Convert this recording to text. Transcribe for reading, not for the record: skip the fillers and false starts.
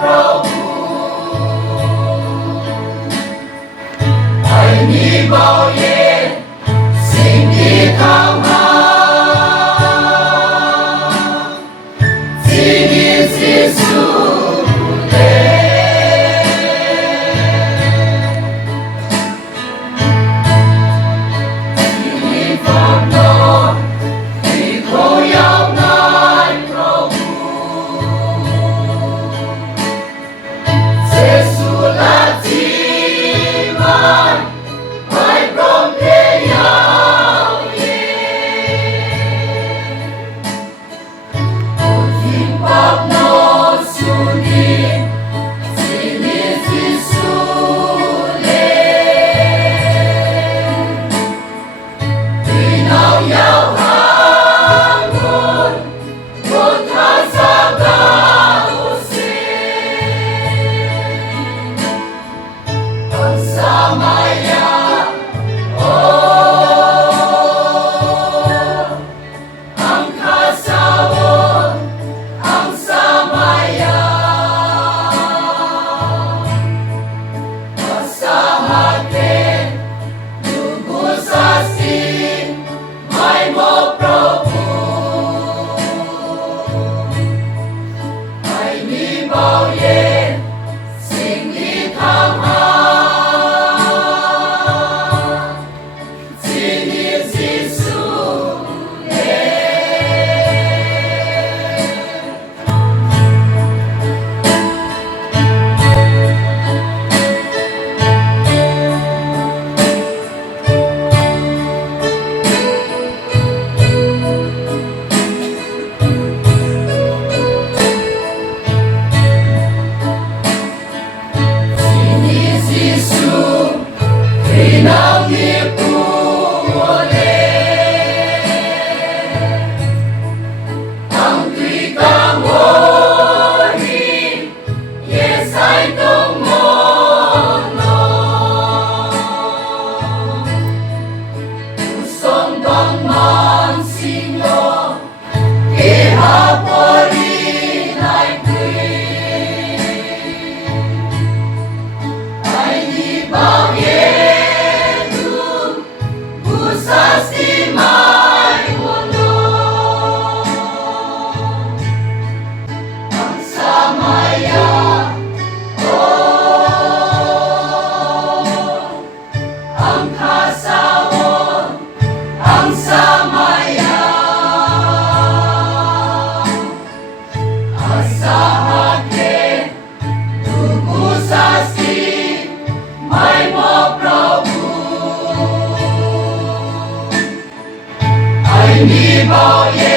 Prabhu, ai ni bao ye,สิ่งที่ทำให้ที่ดีที่สุดที่มีความโน้มที่เขายาวนานพระผู้เจสุและที่มันไม่พร้อมเพรียงเย่ผู้ที่ปักโนสุนีที่มีที่สุดที่น่ายาวหาบุญบุญทัศกาอุสิSamaya, oh, angkasawon, ang samaya, masahatin, lubusasin, may mo Prabhu, ay libaw yen, สิ่งที่ทำให้ที่ดีที่สุดมีบ่เย